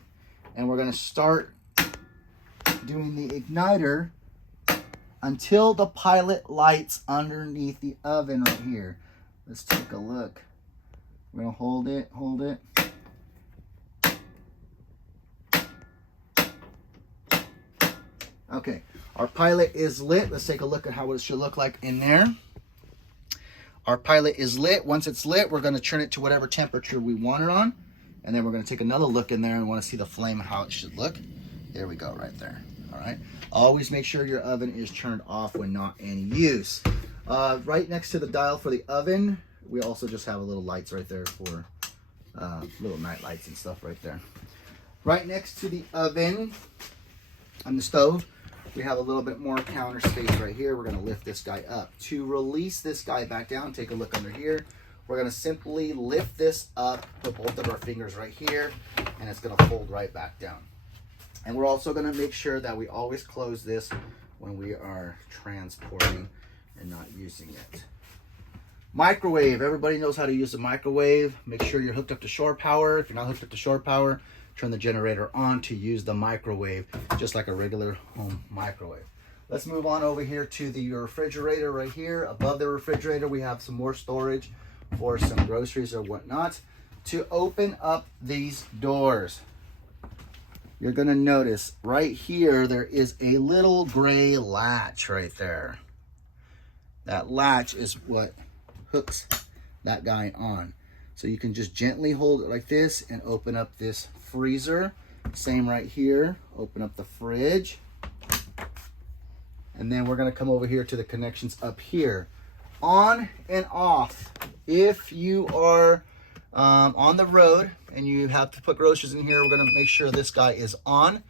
and we're gonna start doing the igniter until the pilot lights underneath the oven right here. Let's take a look. We're gonna hold it. Okay, our pilot is lit. Let's take a look at how it should look like in there. Our pilot is lit. Once it's lit, we're gonna turn it to whatever temperature we want it on. And then we're gonna take another look in there and wanna see the flame and how it should look. There we go, right there, all right? Always make sure your oven is turned off when not in use. Right next to the dial for the oven, we also just have a little lights right there for little night lights and stuff right there. Right next to the oven on the stove, we have a little bit more counter space right here. We're gonna lift this guy up. To release this guy back down, take a look under here. We're gonna simply lift this up, put both of our fingers right here, and it's gonna fold right back down. And we're also gonna make sure that we always close this when we are transporting and not using it. Microwave, everybody knows how to use the microwave. Make sure you're hooked up to shore power. If you're not hooked up to shore power, turn the generator on to use the microwave, just like a regular home microwave. Let's move on over here to the refrigerator right here. Above the refrigerator, we have some more storage for some groceries or whatnot. To open up these doors, you're gonna notice right here, there is a little gray latch right there. That latch is what hooks that guy on. So you can just gently hold it like this and open up this freezer. Same right here, open up the fridge. And then we're gonna come over here to the connections up here. On and off. If you are on the road and you have to put groceries in here, we're gonna make sure this guy is on,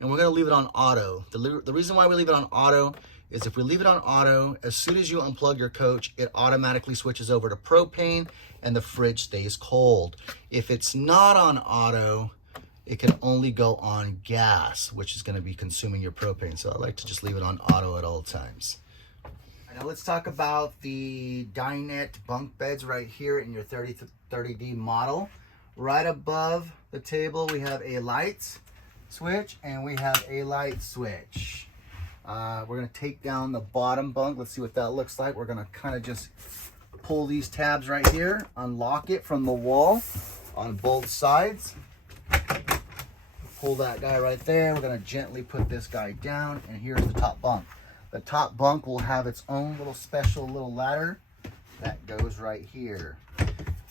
and we're gonna leave it on auto. The reason why we leave it on auto is if we leave it on auto, as soon as you unplug your coach, it automatically switches over to propane and the fridge stays cold. If it's not on auto, it can only go on gas, which is gonna be consuming your propane. So I like to just leave it on auto at all times. Now let's talk about the dinette bunk beds right here in your 30D model. Right above the table, we have a light switch and we have a light switch. We're gonna take down the bottom bunk. Let's see what that looks like. We're gonna kind of just pull these tabs right here, unlock it from the wall on both sides. Pull that guy right there. We're gonna gently put this guy down, and here's the top bunk. The top bunk will have its own little special little ladder that goes right here.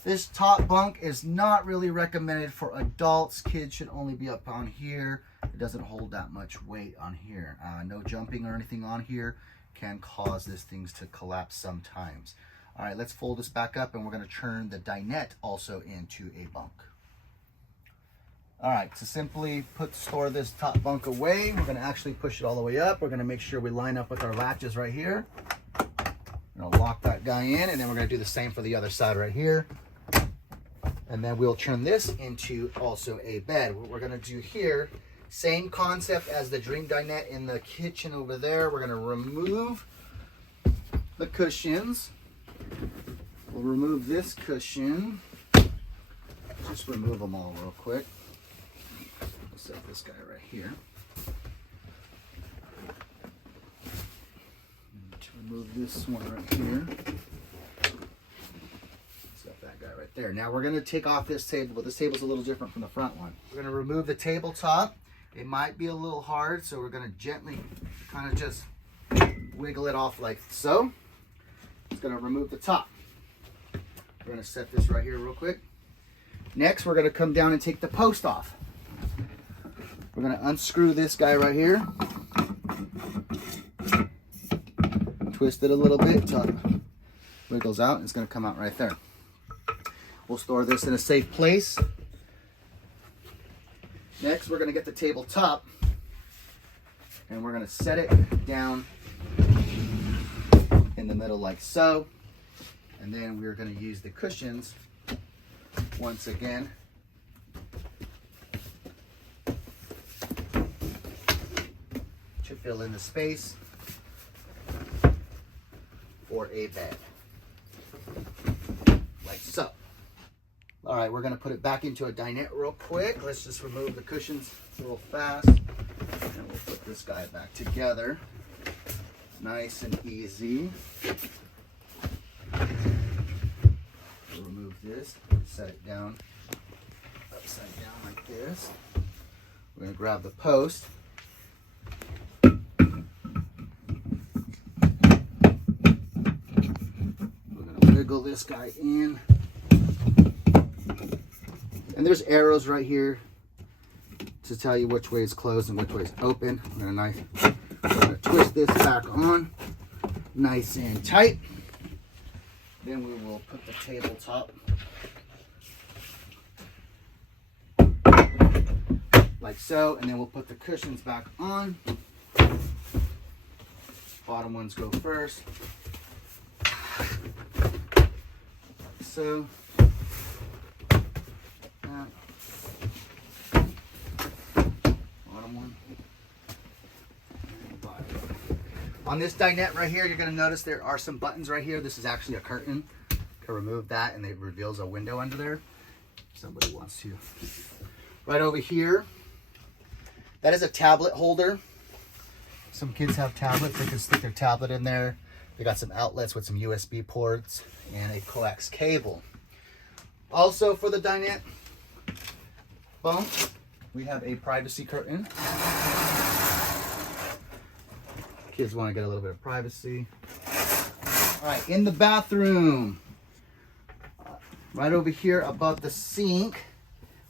This top bunk is not really recommended for adults. Kids should only be up on here. It doesn't hold that much weight on here. No jumping or anything on here can cause these things to collapse sometimes. All right, let's fold this back up and we're gonna turn the dinette also into a bunk. All right, to simply store this top bunk away, we're gonna actually push it all the way up. We're gonna make sure we line up with our latches right here. We're gonna lock that guy in, and then we're gonna do the same for the other side right here. And then we'll turn this into also a bed. What we're gonna do here, same concept as the dream dinette in the kitchen over there. We're gonna remove the cushions. We'll remove this cushion. Just remove them all real quick. Set this guy right here. To remove this one right here. Set that guy right there. Now we're going to take off this table, but this table's a little different from the front one. We're going to remove the tabletop. It might be a little hard, so we're going to gently kind of just wiggle it off like so. It's going to remove the top. We're going to set this right here real quick. Next, we're going to come down and take the post off. We're going to unscrew this guy right here. Twist it a little bit until it wiggles out. It's going to come out right there. We'll store this in a safe place. Next, we're going to get the tabletop and we're going to set it down in the middle like so. And then we're going to use the cushions once again to fill in the space for a bed, like so. All right, we're gonna put it back into a dinette real quick. Let's just remove the cushions real fast, and we'll put this guy back together. Nice and easy. We'll remove this, set it down, upside down like this. We're gonna grab the post. Wiggle this guy in, and there's arrows right here to tell you which way is closed and which way is open. We're gonna twist this back on nice and tight. Then we will put the tabletop like so, and then we'll put the cushions back on. Bottom ones go first. So, bottom one. On this dinette right here, you're going to notice there are some buttons right here. This is actually a curtain. You can remove that and it reveals a window under there. If somebody wants to. Right over here, that is a tablet holder. Some kids have tablets. They can stick their tablet in there. They got some outlets with some USB ports and a coax cable. Also for the dinette bunk, we have a privacy curtain. Kids want to get a little bit of privacy. All right, in the bathroom, right over here above the sink,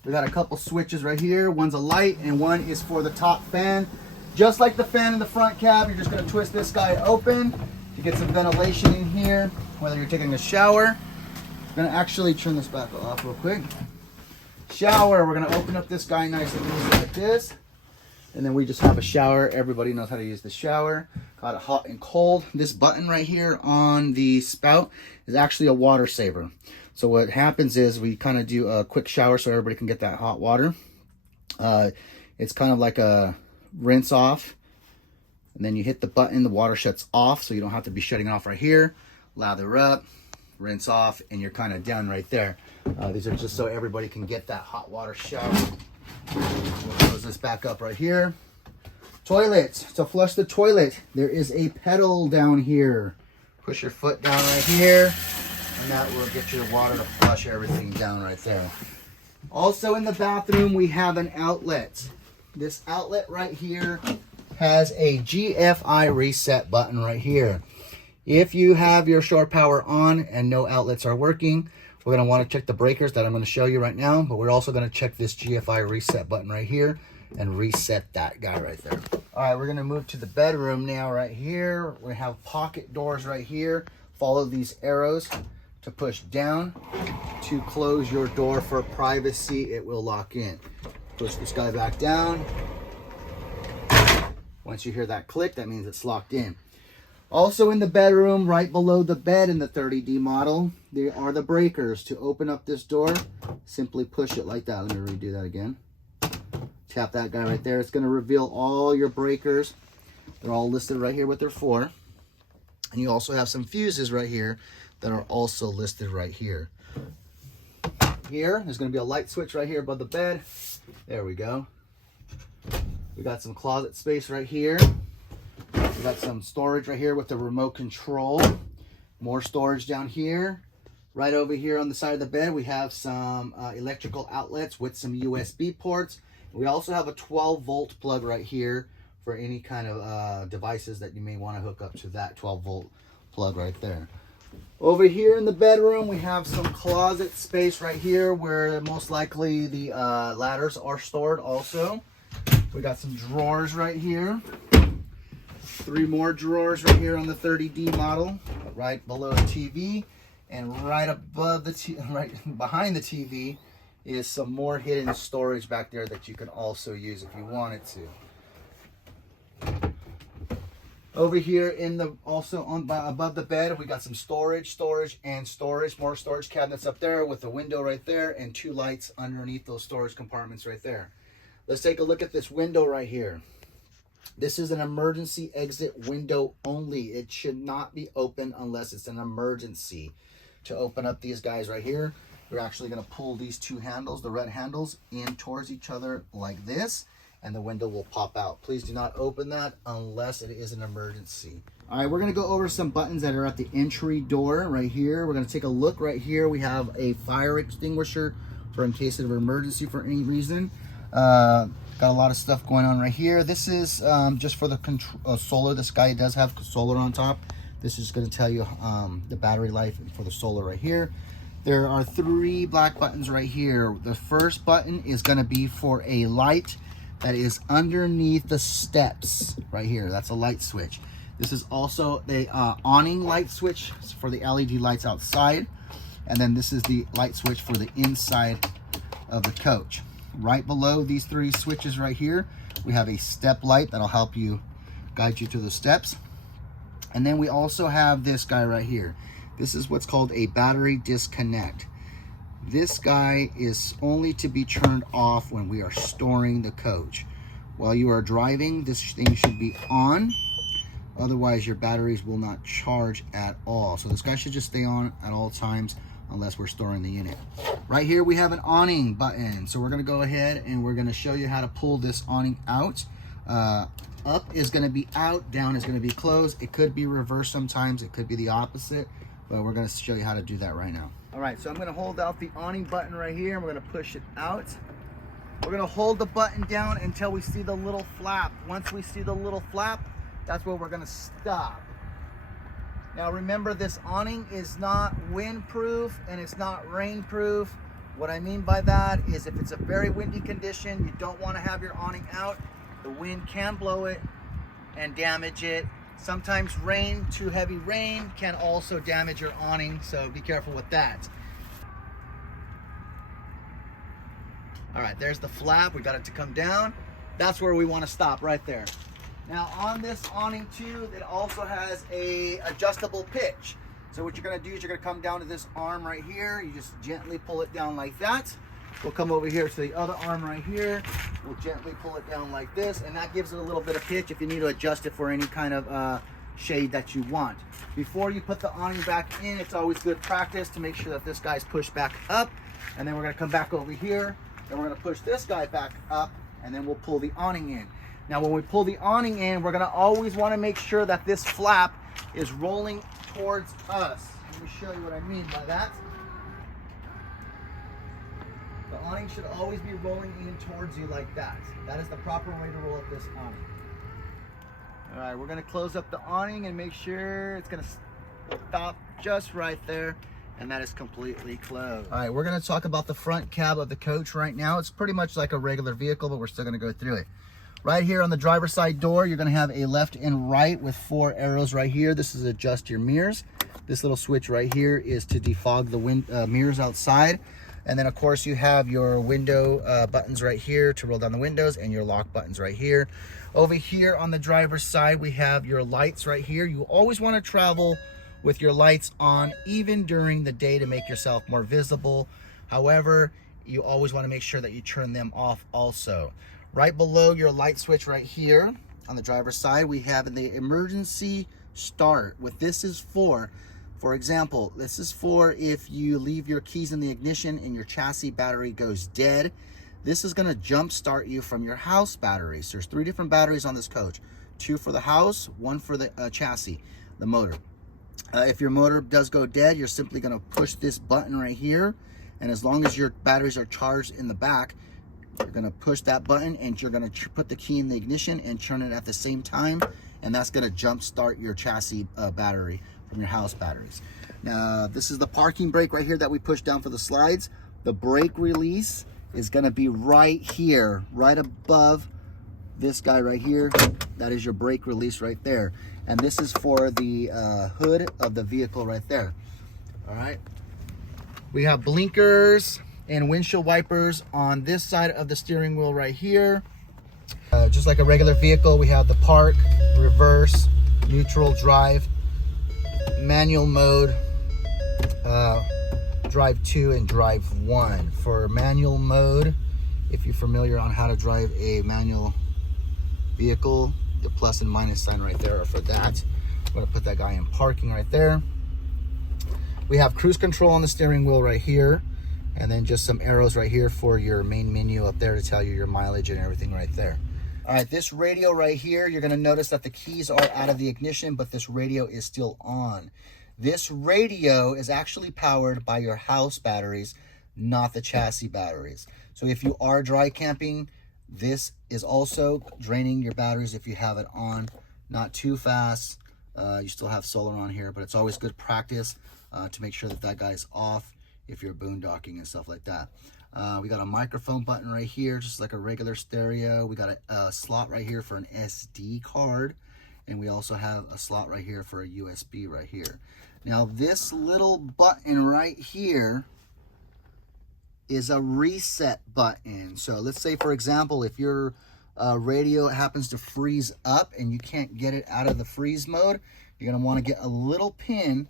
we got a couple switches right here. One's a light and one is for the top fan. Just like the fan in the front cab, you're just going to twist this guy open to get some ventilation in here, whether you're taking a shower. I'm going to actually turn this back off real quick. Shower, we're going to open up this guy nice and easy like this. And then we just have a shower. Everybody knows how to use the shower. Got it hot and cold. This button right here on the spout is actually a water saver. So what happens is we kind of do a quick shower so everybody can get that hot water. It's kind of like a rinse off. And then you hit the button, the water shuts off, so you don't have to be shutting it off right here. Lather up, rinse off, and you're kind of done right there. These are just so everybody can get that hot water shower. We'll close this back up right here. Toilet. To flush the toilet, there is a pedal down here. Push your foot down right here, and that will get your water to flush everything down right there. Also in the bathroom, we have an outlet. This outlet right here has a GFI reset button right here. If you have your shore power on and no outlets are working, we're going to want to check the breakers that I'm going to show you right now, but we're also going to check this GFI reset button right here and reset that guy right there. All right, we're going to move to the bedroom now right here. We have pocket doors right here. Follow these arrows to push down to close your door for privacy. It will lock in. Push this guy back down. Once you hear that click, that means it's locked in. Also in the bedroom, right below the bed in the 30D model, there are the breakers. To open up this door, simply push it like that. Let me redo that again. Tap that guy right there. It's going to reveal all your breakers. They're all listed right here what they're for. And you also have some fuses right here that are also listed right here. Here, there's going to be a light switch right here above the bed. There we go. We got some closet space right here. We got some storage right here with the remote control. More storage down here. Right over here on the side of the bed, we have some electrical outlets with some USB ports. We also have a 12-volt plug right here for any kind of devices that you may want to hook up to that 12-volt plug right there. Over here in the bedroom, we have some closet space right here where most likely the ladders are stored also. We got some drawers right here. 3 more drawers right here on the 30D model, right below the TV, and right above the right behind the TV is some more hidden storage back there that you can also use if you wanted to. Over here in the above the bed, we got some storage, more storage cabinets up there with a window right there and 2 lights underneath those storage compartments right there. Let's take a look at this window right here. This is an emergency exit window only. It should not be open unless it's an emergency. To open up these guys right here, we're actually going to pull these 2 handles, the red handles, in towards each other like this, and the window will pop out. Please do not open that unless it is an emergency. All right, we're going to go over some buttons that are at the entry door right here. We're going to take a look right here. We have a fire extinguisher for in case of emergency for any reason. Got a lot of stuff going on right here. This is just for the solar. This guy does have solar on top. This is going to tell you the battery life for the solar right here. There are 3 black buttons right here. The first button is going to be for a light that is underneath the steps right here. That's a light switch. This is also the awning light switch for the LED lights outside. And then this is the light switch for the inside of the coach. Right below these 3 switches right here, we have a step light that'll help you guide you to the steps. And then we also have this guy right here. This is what's called a battery disconnect. This guy is only to be turned off when we are storing the coach. While you are driving, this thing should be on. Otherwise, your batteries will not charge at all. So this guy should just stay on at all times unless we're storing the unit. Right here, we have an awning button. So we're gonna go ahead and we're gonna show you how to pull this awning out. Up is gonna be out, down is gonna be closed. It could be reversed sometimes, it could be the opposite, but we're gonna show you how to do that right now. All right, so I'm gonna hold out the awning button right here and we're gonna push it out. We're gonna hold the button down until we see the little flap. Once we see the little flap, that's where we're gonna stop. Now remember, this awning is not windproof and it's not rainproof. What I mean by that is if it's a very windy condition, you don't want to have your awning out. The wind can blow it and damage it. Sometimes rain, too heavy rain, can also damage your awning, so be careful with that. All right, there's the flap. We got it to come down. That's where we want to stop, right there. Now on this awning too, it also has a adjustable pitch. So what you're gonna do is you're gonna come down to this arm right here. You just gently pull it down like that. We'll come over here to the other arm right here. We'll gently pull it down like this, and that gives it a little bit of pitch if you need to adjust it for any kind of shade that you want. Before you put the awning back in, it's always good practice to make sure that this guy's pushed back up. And then we're gonna come back over here, and we're gonna push this guy back up, and then we'll pull the awning in. Now when we pull the awning in, we're gonna always wanna make sure that this flap is rolling towards us. Let me show you what I mean by that. The awning should always be rolling in towards you like that. That is the proper way to roll up this awning. All right, we're gonna close up the awning and make sure it's gonna Stop just right there, and that is completely closed. All right, we're gonna talk about the front cab of the coach right now. It's pretty much like a regular vehicle, but we're still gonna go through it. Right here on the driver's side door, you're gonna have a left and right with 4 arrows right here. This is adjust your mirrors. This little switch right here is to defog the mirrors outside. And then of course you have your window buttons right here to roll down the windows, and your lock buttons right here. Over here on the driver's side, we have your lights right here. You always wanna travel with your lights on, even during the day, to make yourself more visible. However, you always wanna make sure that you turn them off also. Right below your light switch right here on the driver's side, we have the emergency start. What this is for example, this is for if you leave your keys in the ignition and your chassis battery goes dead. This is gonna jump start you from your house batteries. There's 3 different batteries on this coach. 2 for the house, 1 for the chassis, the motor. If your motor does go dead, you're simply gonna push this button right here. And as long as your batteries are charged in the back, you're gonna push that button, and you're gonna put the key in the ignition and turn it at the same time. And that's gonna jump start your chassis battery from your house batteries. Now, this is the parking brake right here that we push down for the slides. The brake release is gonna be right here, right above this guy right here. That is your brake release right there. And this is for the hood of the vehicle right there. All right. We have blinkers and windshield wipers on this side of the steering wheel right here. Just like a regular vehicle, we have the park, reverse, neutral, drive, manual mode, drive 2 and drive 1. For manual mode, if you're familiar on how to drive a manual vehicle, the plus and minus sign right there are for that. I'm gonna put that guy in parking right there. We have cruise control on the steering wheel right here, and then just some arrows right here for your main menu up there to tell you your mileage and everything right there. All right, this radio right here, you're gonna notice that the keys are out of the ignition, but this radio is still on. This radio is actually powered by your house batteries, not the chassis batteries. So if you are dry camping, this is also draining your batteries if you have it on. Not too fast. You still have solar on here, but it's always good practice to make sure that that guy's off if you're boondocking and stuff like that. We got a microphone button right here, just like a regular stereo. We got a slot right here for an SD card, and we also have a slot right here for a USB right here. Now this little button right here is a reset button. So let's say, for example, if your radio happens to freeze up and you can't get it out of the freeze mode, you're gonna wanna get a little pin,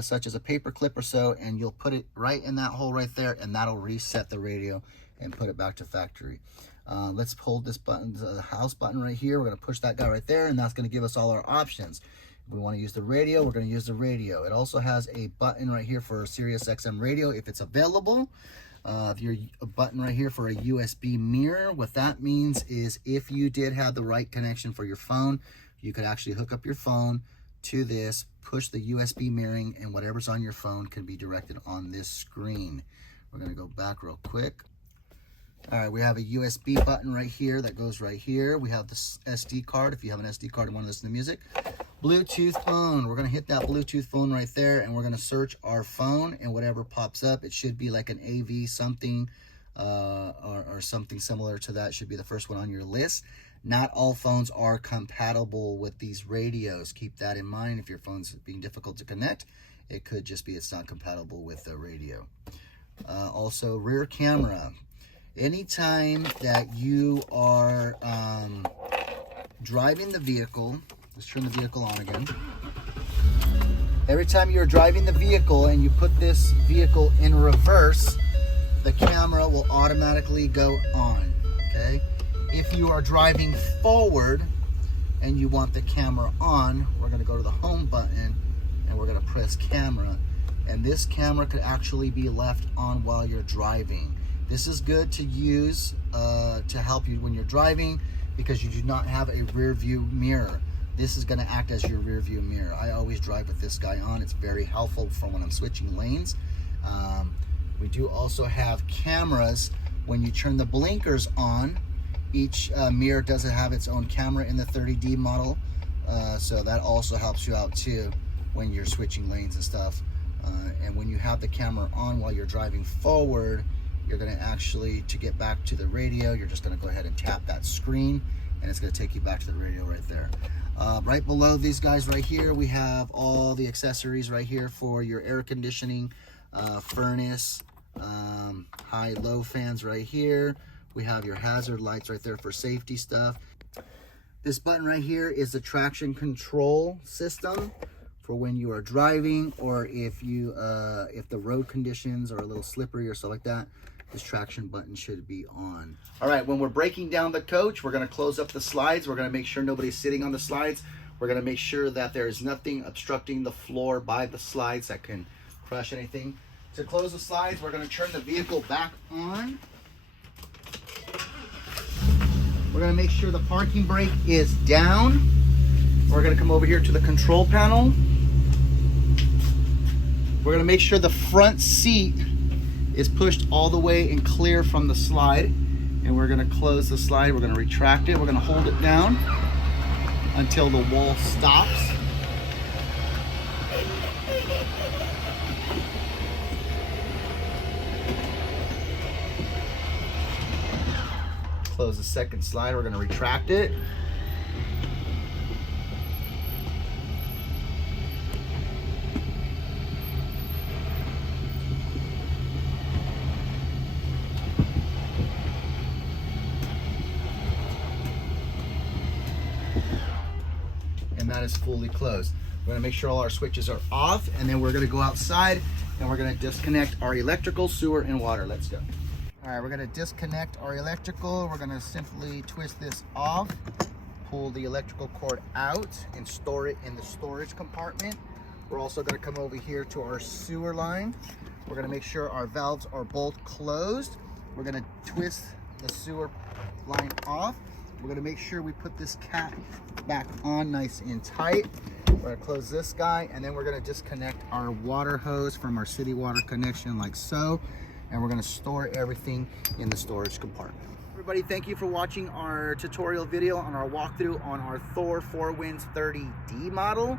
such as a paper clip or so, and you'll put it right in that hole right there, and that'll reset the radio and put it back to factory. Let's hold this button, the house button right here. We're gonna push that guy right there, and that's gonna give us all our options. If we wanna use the radio, we're gonna use the radio. It also has a button right here for a Sirius XM radio if it's available. A button right here for a USB mirror. What that means is if you did have the right connection for your phone, you could actually hook up your phone to this, push the USB mirroring, and whatever's on your phone can be directed on this screen. We're gonna go back real quick. All right, we have a USB button right here that goes right here. We have the SD card if you have an SD card and want to listen to music. Bluetooth phone. We're gonna hit that Bluetooth phone right there, and we're gonna search our phone, and whatever pops up, it should be like an AV something or something similar to that. Should be the first one on your list. Not all phones are compatible with these radios. Keep that in mind. If your phone's being difficult to connect, it could just be it's not compatible with the radio. Also, rear camera. Anytime that you are driving the vehicle, let's turn the vehicle on again. Every time you're driving the vehicle and you put this vehicle in reverse, the camera will automatically go on, okay? If you are driving forward and you want the camera on, we're gonna go to the home button and we're gonna press camera. And this camera could actually be left on while you're driving. This is good to use to help you when you're driving because you do not have a rear view mirror. This is gonna act as your rear view mirror. I always drive with this guy on. It's very helpful for when I'm switching lanes. We do also have cameras. When you turn the blinkers on, each mirror doesn't have its own camera in the 30D model. So that also helps you out too when you're switching lanes and stuff. And when you have the camera on while you're driving forward, you're going to actually, to get back to the radio, you're just going to go ahead and tap that screen, and it's going to take you back to the radio right there. Right below these guys right here, we have all the accessories right here for your air conditioning, furnace, high-low fans right here. We have your hazard lights right there for safety stuff. This button right here is the traction control system for when you are driving, or if the road conditions are a little slippery or stuff like that, this traction button should be on. All right, when we're breaking down the coach, we're gonna close up the slides. We're gonna make sure nobody's sitting on the slides. We're gonna make sure that there is nothing obstructing the floor by the slides that can crush anything. To close the slides, we're gonna turn the vehicle back on. We're gonna make sure the parking brake is down. We're gonna come over here to the control panel. We're gonna make sure the front seat is pushed all the way and clear from the slide. And we're gonna close the slide. We're gonna retract it. We're gonna hold it down until the wall stops. Close the second slide. We're gonna retract it. And that is fully closed. We're gonna make sure all our switches are off, and then we're gonna go outside and we're gonna disconnect our electrical, sewer, and water. Let's go. All right, we're gonna disconnect our electrical. We're gonna simply twist this off, pull the electrical cord out, and store it in the storage compartment. We're also gonna come over here to our sewer line. We're gonna make sure our valves are both closed. We're gonna twist the sewer line off. We're gonna make sure we put this cap back on nice and tight. We're gonna close this guy, and then we're gonna disconnect our water hose from our city water connection like so. And we're gonna store everything in the storage compartment. Everybody, thank you for watching our tutorial video on our walkthrough on our Thor 4 Winds 30D model.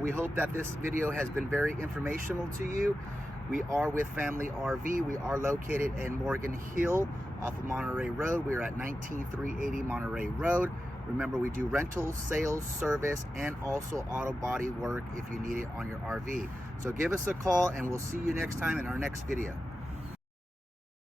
We hope that this video has been very informational to you. We are with Family RV. We are located in Morgan Hill off of Monterey Road. We are at 19380 Monterey Road. Remember, we do rentals, sales, service, and also auto body work if you need it on your RV. So give us a call, and we'll see you next time in our next video.